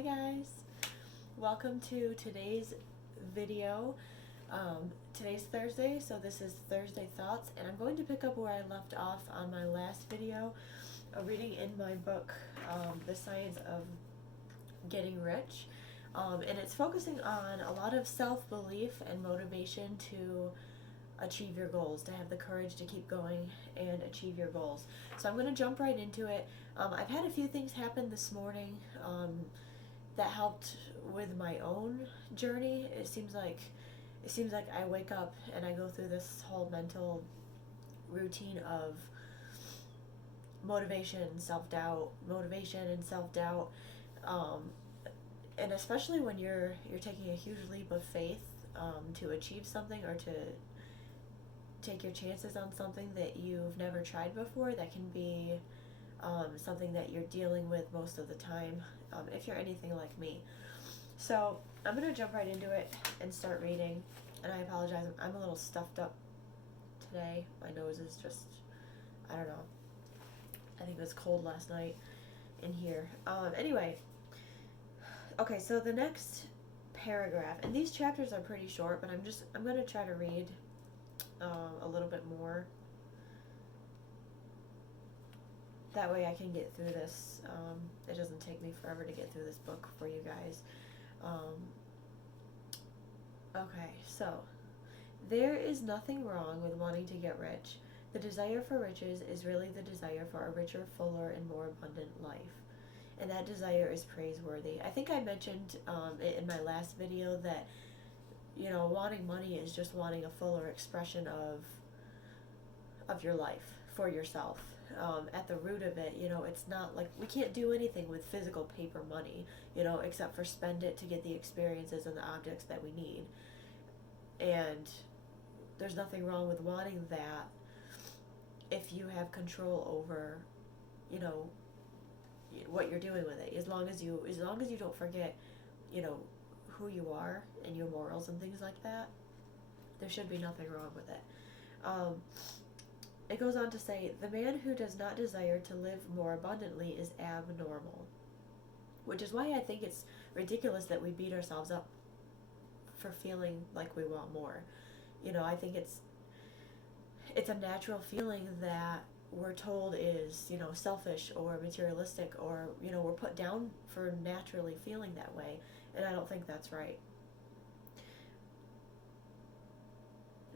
Hi guys, welcome to today's video. Today's Thursday, so this is Thursday Thoughts, and I'm going to pick up where I left off on my last video, reading in my book, The Science of Getting Rich, and it's focusing on a lot of self-belief and motivation to achieve your goals, to have the courage to keep going and achieve your goals. So I'm going to jump right into it. I've had a few things happen this morning that helped with my own journey. It seems like I wake up and I go through this whole mental routine of motivation and self-doubt, and especially when you're taking a huge leap of faith to achieve something or to take your chances on something that you've never tried before, that can be something that you're dealing with most of the time, if you're anything like me. So I'm going to jump right into it and start reading, and I apologize, I'm a little stuffed up today. My nose is just, I don't know, I think it was cold last night in here. Anyway, okay, so the next paragraph, and these chapters are pretty short, but I'm going to try to read a little bit more. That way I can get through this. It doesn't take me forever to get through this book for you guys. Okay, so there is nothing wrong with wanting to get rich. The desire for riches is really the desire for a richer, fuller, and more abundant life. And that desire is praiseworthy. I think I mentioned in my last video that, wanting money is just wanting a fuller expression of your life for yourself. At the root of it, it's not like we can't do anything with physical paper money, except for spend it to get the experiences and the objects that we need. And there's nothing wrong with wanting that if you have control over, what you're doing with it. As long as you don't forget, who you are and your morals and things like that, there should be nothing wrong with it. It goes on to say, the man who does not desire to live more abundantly is abnormal. Which is why I think it's ridiculous that we beat ourselves up for feeling like we want more. I think it's a natural feeling that we're told is, selfish or materialistic, or, we're put down for naturally feeling that way. And I don't think that's right.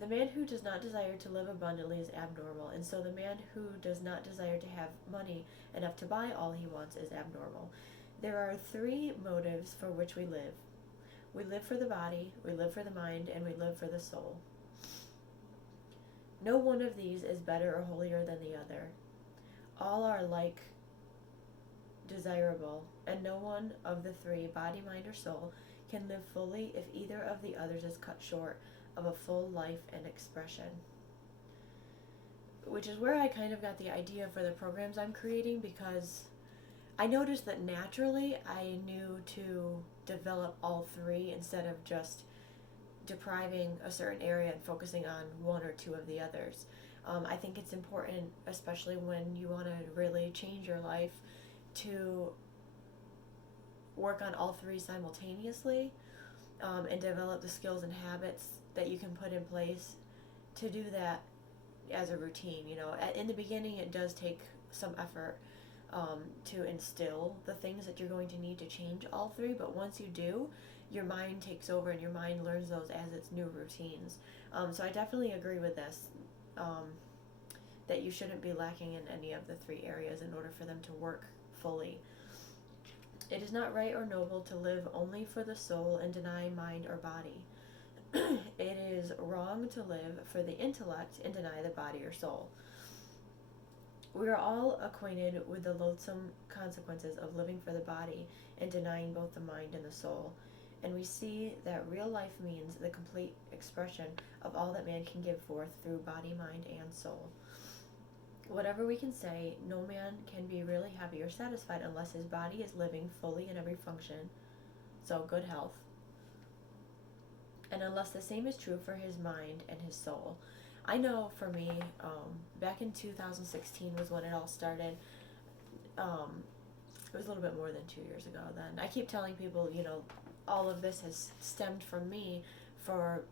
The man who does not desire to live abundantly is abnormal, and so the man who does not desire to have money enough to buy all he wants is abnormal. There are three motives for which we live. We live for the body, we live for the mind, and we live for the soul. No one of these is better or holier than the other. All are alike desirable, and no one of the three, body, mind, or soul, can live fully if either of the others is cut short of a full life and expression. Which is where I kind of got the idea for the programs I'm creating, because I noticed that naturally I knew to develop all three instead of just depriving a certain area and focusing on one or two of the others. I think it's important, especially when you want to really change your life, to work on all three simultaneously, and develop the skills and habits that you can put in place to do that as a routine. In the beginning it does take some effort to instill the things that you're going to need to change all three, but once you do, your mind takes over and your mind learns those as its new routines. So I definitely agree with this, that you shouldn't be lacking in any of the three areas in order for them to work fully. It is not right or noble to live only for the soul and deny mind or body. It is wrong to live for the intellect and deny the body or soul. We are all acquainted with the loathsome consequences of living for the body and denying both the mind and the soul, and we see that real life means the complete expression of all that man can give forth through body, mind, and soul. Whatever we can say, no man can be really happy or satisfied unless his body is living fully in every function, so good health, and unless the same is true for his mind and his soul. I know for me, back in 2016 was when it all started. It was a little bit more than 2 years ago then. I keep telling people, all of this has stemmed from me for,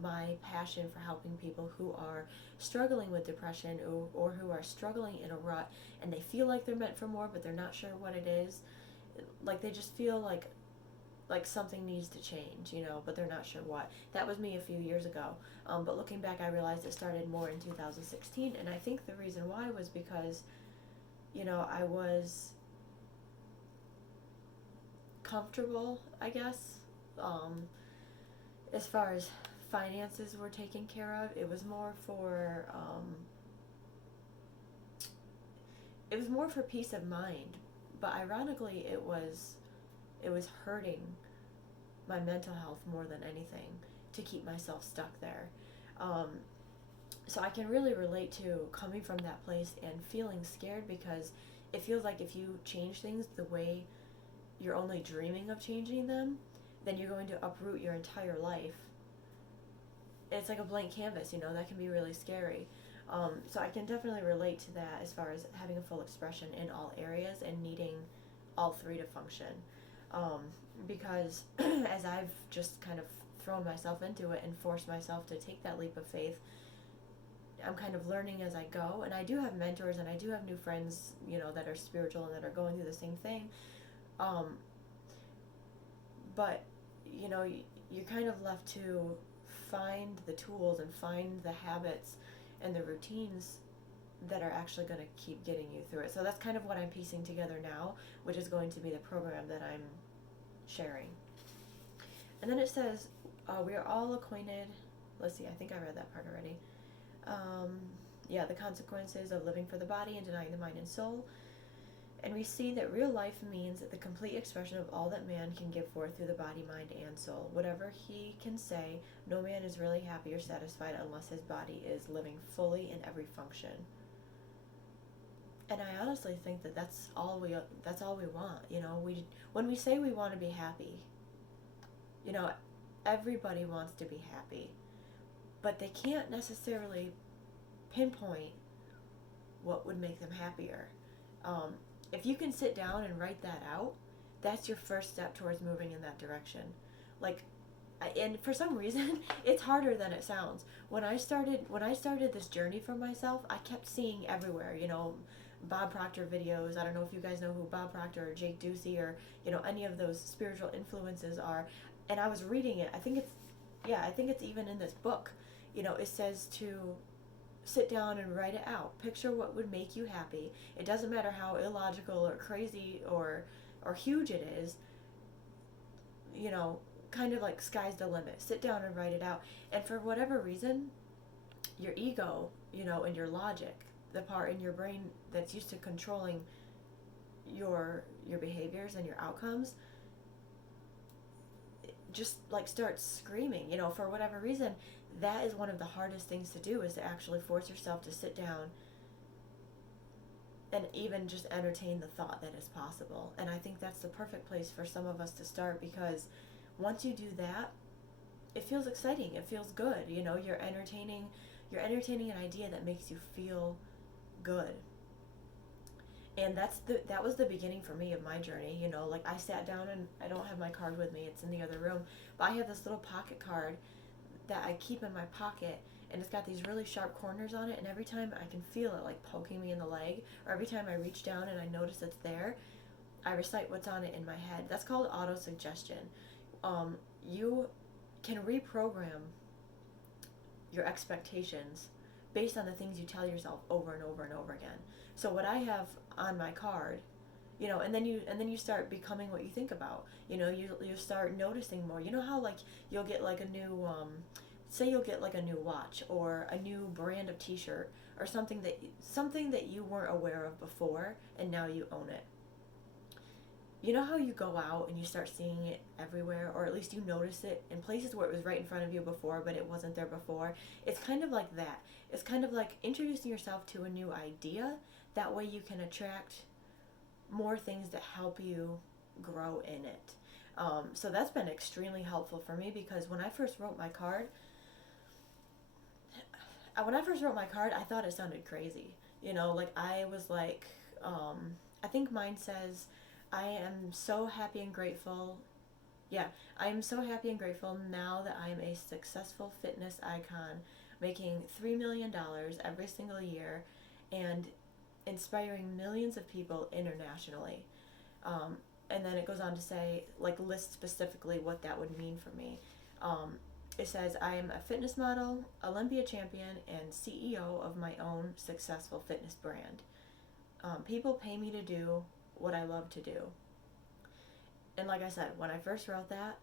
my passion for helping people who are struggling with depression, or who are struggling in a rut, and they feel like they're meant for more, but they're not sure what it is. Like, they just feel like something needs to change, but they're not sure what. That was me a few years ago. But looking back, I realized it started more in 2016, and I think the reason why was because, I was comfortable, I guess, as far as finances were taken care of. It was more for peace of mind, but ironically, it was hurting my mental health more than anything to keep myself stuck there. So I can really relate to coming from that place and feeling scared, because it feels like if you change things the way you're only dreaming of changing them, then you're going to uproot your entire life. It's like a blank canvas, that can be really scary. So I can definitely relate to that as far as having a full expression in all areas and needing all three to function. Because as I've just kind of thrown myself into it and forced myself to take that leap of faith, I'm kind of learning as I go. And I do have mentors, and I do have new friends, that are spiritual and that are going through the same thing. But, you're kind of left to find the tools and find the habits and the routines that are actually going to keep getting you through it. So that's kind of what I'm piecing together now, which is going to be the program that I'm sharing. And then it says, we are all acquainted. Let's see, I think I read that part already. The consequences of living for the body and denying the mind and soul. And we see that real life means the complete expression of all that man can give forth through the body, mind, and soul. Whatever he can say, no man is really happy or satisfied unless his body is living fully in every function. And I honestly think that that's all we want. When we say we want to be happy, everybody wants to be happy, but they can't necessarily pinpoint what would make them happier. If you can sit down and write that out, that's your first step towards moving in that direction. And for some reason, it's harder than it sounds. When I started this journey for myself, I kept seeing everywhere, Bob Proctor videos. I don't know if you guys know who Bob Proctor or Jake Ducey or, any of those spiritual influences are. And I was reading it. I think it's even in this book. It says to sit down and write it out. Picture what would make you happy. It doesn't matter how illogical or crazy or huge it is. Kind of like sky's the limit. Sit down and write it out. And for whatever reason, your ego, and your logic, the part in your brain that's used to controlling your behaviors and your outcomes, just starts screaming. For whatever reason, that is one of the hardest things to do, is to actually force yourself to sit down and even just entertain the thought that is possible. And I think that's the perfect place for some of us to start, because once you do that, it feels exciting. It feels good. You're entertaining an idea that makes you feel good. And that was the beginning for me of my journey. I sat down, and I don't have my card with me, it's in the other room, but I have this little pocket card that I keep in my pocket, and it's got these really sharp corners on it, and every time I can feel it poking me in the leg, or every time I reach down and I notice it's there, I recite what's on it in my head. That's called auto-suggestion. You can reprogram your expectations based on the things you tell yourself over and over and over again. So what I have on my card, and then you start becoming what you think about. You start noticing more. How you'll get a new say you'll get a new watch or a new brand of t-shirt or something that you weren't aware of before, and now you own it. How you go out and you start seeing it everywhere, or at least you notice it in places where it was right in front of you before, but it wasn't there before. It's kind of like that. It's kind of like introducing yourself to a new idea. That way you can attract more things that help you grow in it. So that's been extremely helpful for me, because when I first wrote my card, I thought it sounded crazy. I was I think mine says, I am so happy and grateful. Yeah, I am so happy and grateful now that I am a successful fitness icon, making $3 million every single year and inspiring millions of people internationally. Um, and then it goes on to say, like, list specifically what that would mean for me. It says, I am a fitness model, Olympia champion, and CEO of my own successful fitness brand. People pay me to do what I love to do. And like I said, when I first wrote that,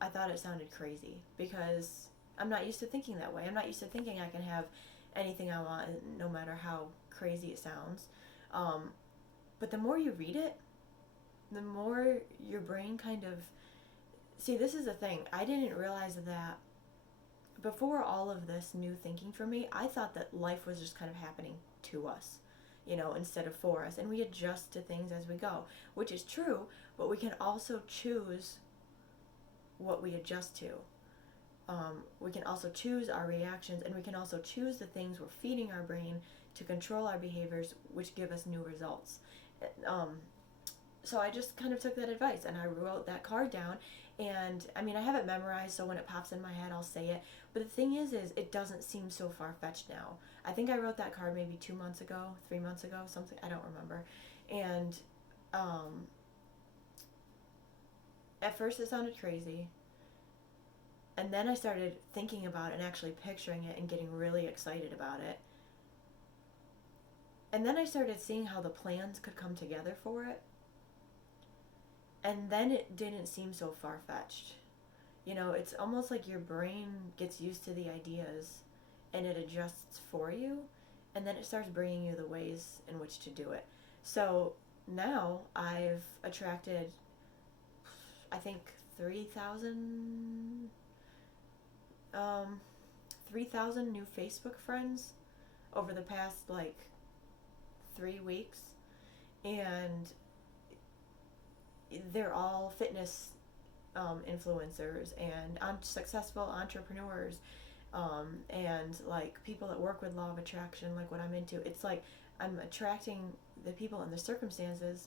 I thought it sounded crazy because I'm not used to thinking that way. I'm not used to thinking I can have anything I want, no matter how crazy it sounds. But the more you read it, the more your brain kind of... See, this is the thing. I didn't realize that before all of this new thinking for me, I thought that life was just kind of happening to us, instead of for us. And we adjust to things as we go, which is true, but we can also choose what we adjust to. We can also choose our reactions, and we can also choose the things we're feeding our brain to control our behaviors, which give us new results. So I just kind of took that advice and I wrote that card down. And I mean, I have it memorized, so when it pops in my head, I'll say it. But the thing is it doesn't seem so far-fetched now. I think I wrote that card maybe 2 months ago, 3 months ago, something. I don't remember. And at first it sounded crazy. And then I started thinking about it and actually picturing it and getting really excited about it. And then I started seeing how the plans could come together for it. And then it didn't seem so far-fetched. It's almost like your brain gets used to the ideas and it adjusts for you, and then it starts bringing you the ways in which to do it. So now I've attracted, I think, 3,000 new Facebook friends over the past 3 weeks, and they're all fitness influencers and successful entrepreneurs, and people that work with law of attraction, like what I'm into. It's like I'm attracting the people and the circumstances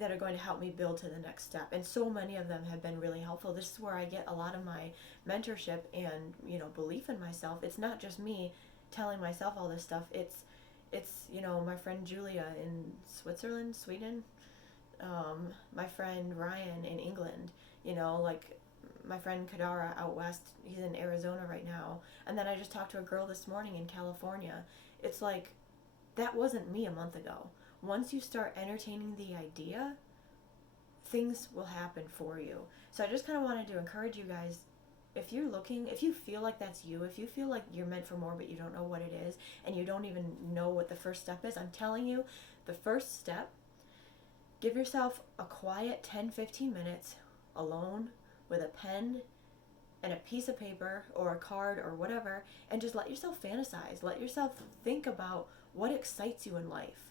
that are going to help me build to the next step, and so many of them have been really helpful. This is where I get a lot of my mentorship and belief in myself. It's not just me telling myself all this stuff. It's my friend Julia in Sweden, my friend Ryan in England, my friend Kadara out west. He's in Arizona right now. And then I just talked to a girl this morning in California. It's like, that wasn't me a month ago. Once you start entertaining the idea, things will happen for you. So I just kind of wanted to encourage you guys, if you feel like that's you, if you feel like you're meant for more but you don't know what it is, and you don't even know what the first step is, I'm telling you, the first step, give yourself a quiet 10-15 minutes alone with a pen and a piece of paper or a card or whatever, and just let yourself fantasize. Let yourself think about what excites you in life.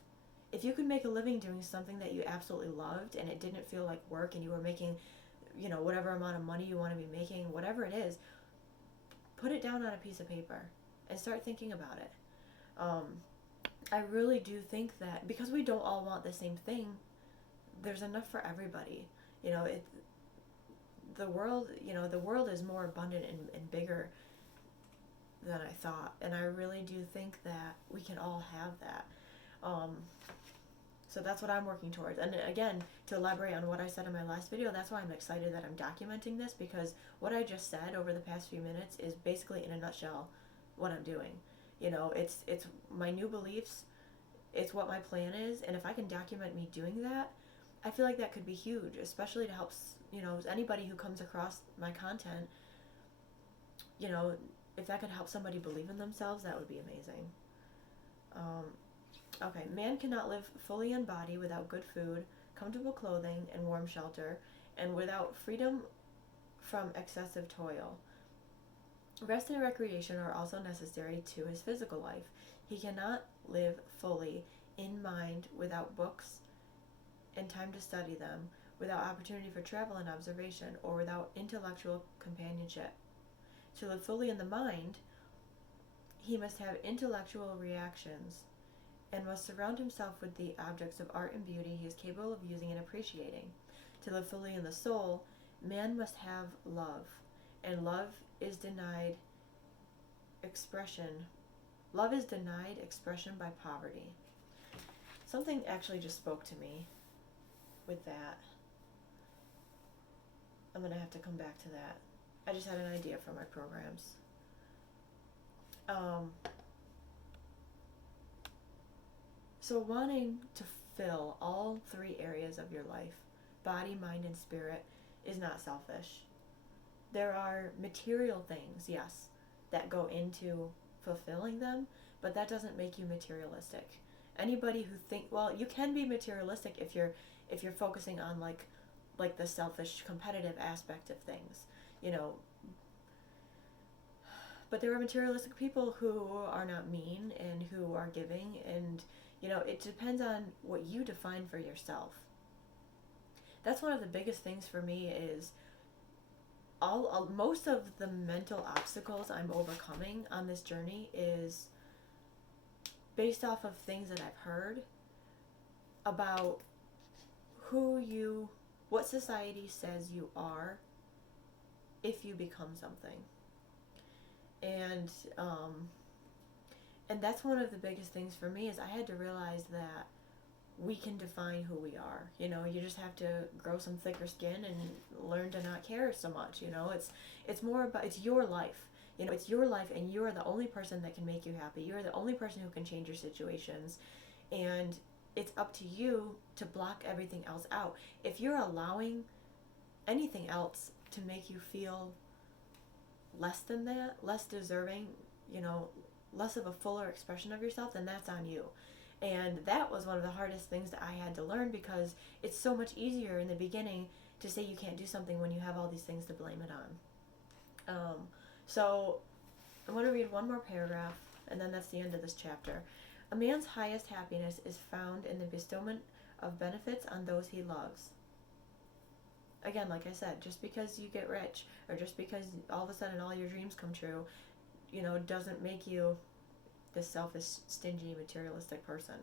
If you could make a living doing something that you absolutely loved and it didn't feel like work, and you were making, whatever amount of money you want to be making, whatever it is, put it down on a piece of paper and start thinking about it. I really do think that because we don't all want the same thing, there's enough for everybody. The world is more abundant and bigger than I thought, and I really do think that we can all have that. So that's what I'm working towards. And again, to elaborate on what I said in my last video, that's why I'm excited that I'm documenting this, because what I just said over the past few minutes is basically, in a nutshell, what I'm doing. It's my new beliefs, it's what my plan is, and if I can document me doing that, I feel like that could be huge, especially to help, anybody who comes across my content, if that could help somebody believe in themselves, that would be amazing. Okay, man cannot live fully in body without good food, comfortable clothing, and warm shelter, and without freedom from excessive toil. Rest and recreation are also necessary to his physical life. He cannot live fully in mind without books and time to study them, without opportunity for travel and observation, or without intellectual companionship. To live fully in the mind, he must have intellectual reactions and must surround himself with the objects of art and beauty he is capable of using and appreciating. To live fully in the soul, man must have love, and love is denied expression. Love is denied expression by poverty. Something actually just spoke to me with that. I'm going to have to come back to that. I just had an idea for my programs. So wanting to fill all three areas of your life, body, mind, and spirit, is not selfish. There are material things, yes, that go into fulfilling them, but that doesn't make you materialistic. Anybody who you can be materialistic if you're focusing on like the selfish competitive aspect of things, you know. But there are materialistic people who are not mean and who are giving, and it depends on what you define for yourself. That's one of the biggest things for me is most of the mental obstacles I'm overcoming on this journey is based off of things that I've heard about what society says you are if you become something. And that's one of the biggest things for me is I had to realize that we can define who we are. You just have to grow some thicker skin and learn to not care so much. It's more about, it's your life. It's your life, and you are the only person that can make you happy. You are the only person who can change your situations, and it's up to you to block everything else out. If you're allowing anything else to make you feel less than that, less deserving, less of a fuller expression of yourself, then that's on you. And that was one of the hardest things that I had to learn, because it's so much easier in the beginning to say you can't do something when you have all these things to blame it on. So I want to read one more paragraph, and then that's the end of this chapter. A man's highest happiness is found in the bestowment of benefits on those he loves. Again, like I said, just because you get rich, or just because all of a sudden all your dreams come true, doesn't make you this selfish, stingy, materialistic person.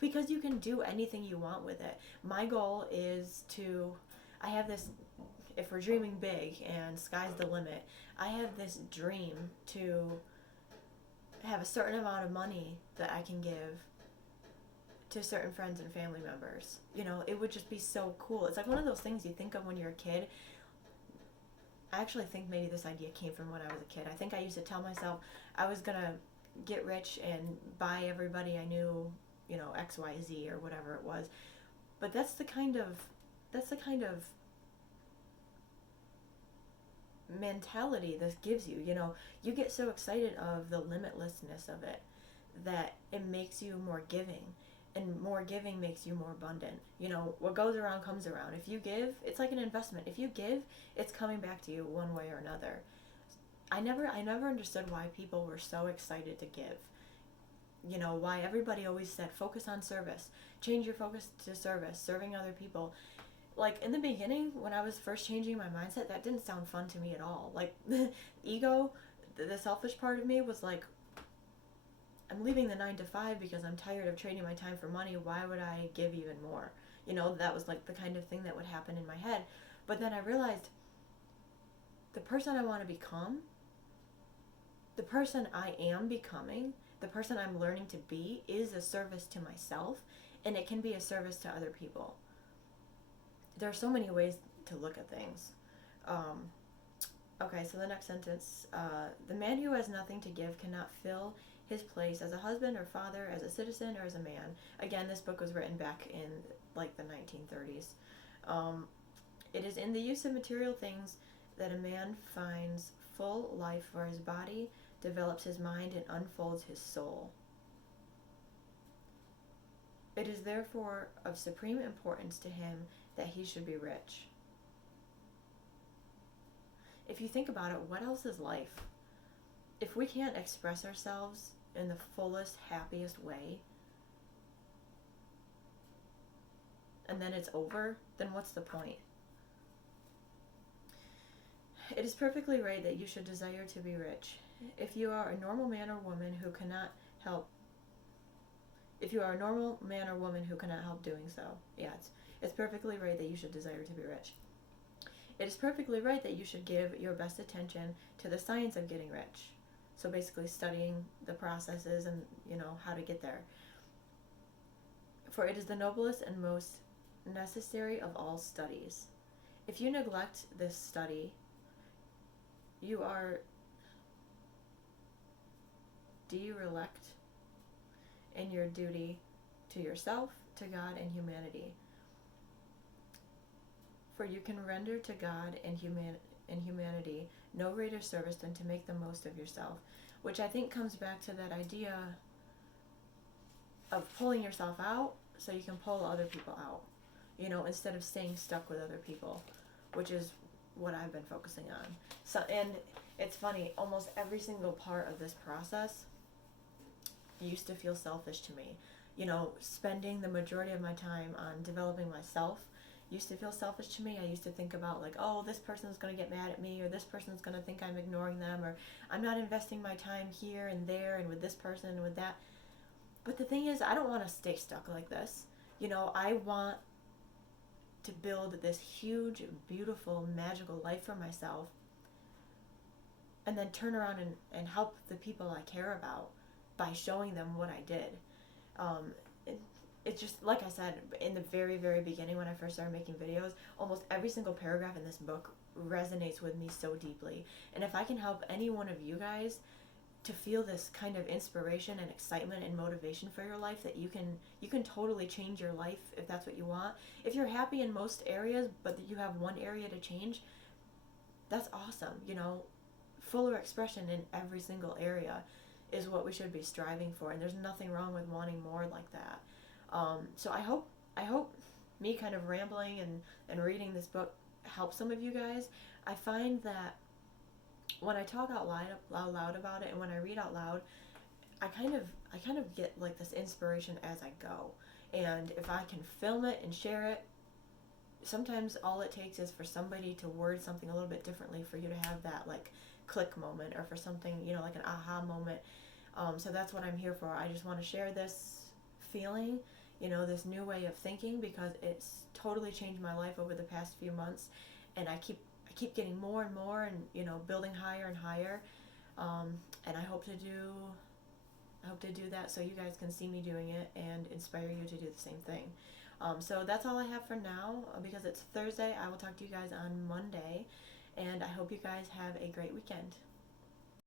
Because you can do anything you want with it. My goal is I have this, if we're dreaming big and sky's the limit, I have this dream to have a certain amount of money that I can give to certain friends and family members. It would just be so cool. It's like one of those things you think of when you're a kid. I actually think maybe this idea came from when I was a kid. I think I used to tell myself I was going to get rich and buy everybody I knew, XYZ or whatever it was. But that's the kind of mentality this gives you. You get so excited of the limitlessness of it that it makes you more giving, and more giving makes you more abundant. What goes around comes around. If you give, it's like an investment. If you give, it's coming back to you one way or another. I never understood why people were so excited to give. Why everybody always said focus on service, change your focus to service, serving other people. Like in the beginning, when I was first changing my mindset, that didn't sound fun to me at all. Like ego, the selfish part of me was like, I'm leaving the 9-to-5 because I'm tired of trading my time for money. Why would I give even more? That was like the kind of thing that would happen in my head. But then I realized the person I want to become, the person I am becoming, the person I'm learning to be, is a service to myself, and it can be a service to other people. There are so many ways to look at things. Okay, so the next sentence, the man who has nothing to give cannot fill his place as a husband or father, as a citizen, or as a man. Again, this book was written back in like the 1930s. It is in the use of material things that a man finds full life for his body, develops his mind, and unfolds his soul. It is therefore of supreme importance to him that he should be rich. If you think about it, what else is life? If we can't express ourselves in the fullest, happiest way, and then it's over, then what's the point? It is perfectly right that you should desire to be rich. If you are a normal man or woman who cannot help if you are a normal man or woman who cannot help doing so, yeah, it's perfectly right that you should desire to be rich. It is perfectly right that you should give your best attention to the science of getting rich. So basically studying the processes and, how to get there. For it is the noblest and most necessary of all studies. If you neglect this study, you are derelict in your duty to yourself, to God, and humanity. For you can render to God and humanity no greater service than to make the most of yourself, which I think comes back to that idea of pulling yourself out so you can pull other people out, instead of staying stuck with other people, which is what I've been focusing on. So, and it's funny, almost every single part of this process used to feel selfish to me. Spending the majority of my time on developing myself used to feel selfish to me. I used to think about like, oh, this person's going to get mad at me, or this person's going to think I'm ignoring them, or I'm not investing my time here and there and with this person and with that. But the thing is, I don't want to stay stuck like this. I want to build this huge, beautiful, magical life for myself, and then turn around and help the people I care about by showing them what I did. It's just, like I said, in the very, very beginning when I first started making videos, almost every single paragraph in this book resonates with me so deeply. And if I can help any one of you guys to feel this kind of inspiration and excitement and motivation for your life, that you can totally change your life if that's what you want. If you're happy in most areas, but you have one area to change, that's awesome. Fuller expression in every single area is what we should be striving for, and there's nothing wrong with wanting more like that. So I hope me kind of rambling and reading this book helps some of you guys. I find that when I talk out loud about it, and when I read out loud, I kind of get like this inspiration as I go. And if I can film it and share it, sometimes all it takes is for somebody to word something a little bit differently for you to have that like click moment, or for something, like an aha moment. So that's what I'm here for. I just want to share this feeling, this new way of thinking, because it's totally changed my life over the past few months, and I keep getting more and more, and building higher and higher, and I hope to do that so you guys can see me doing it and inspire you to do the same thing. So that's all I have for now, because it's Thursday. I will talk to you guys on Monday, and I hope you guys have a great weekend.